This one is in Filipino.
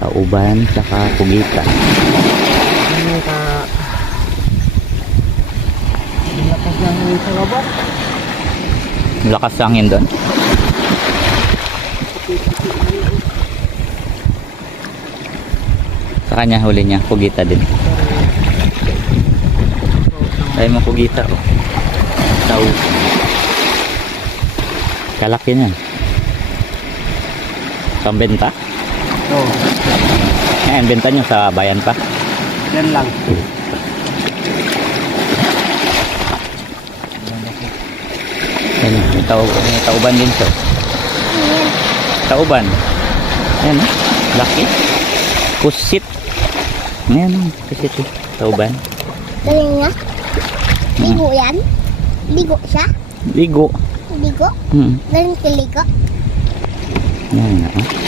Tauban, saka Pugita. Lakas ng hangin sa baba. Lakas ng hangin doon. Sa kanya huli niya, Pugita din. Tayo mo Pugita, oh. Tau. Kalaki niya. Pambenta? Oo. Eh, benta nyo sa bayan pa. Yan lang. Yan, may tauban din siya. Tauban. Ayan, oh. Laki. Kusit. Ayan, oh. Kusit, eh. Tauban. Galing nga. Ligo yan? Ligo siya? Ligo. Ligo? Hmm. Galing kiligo? Ayan, oh.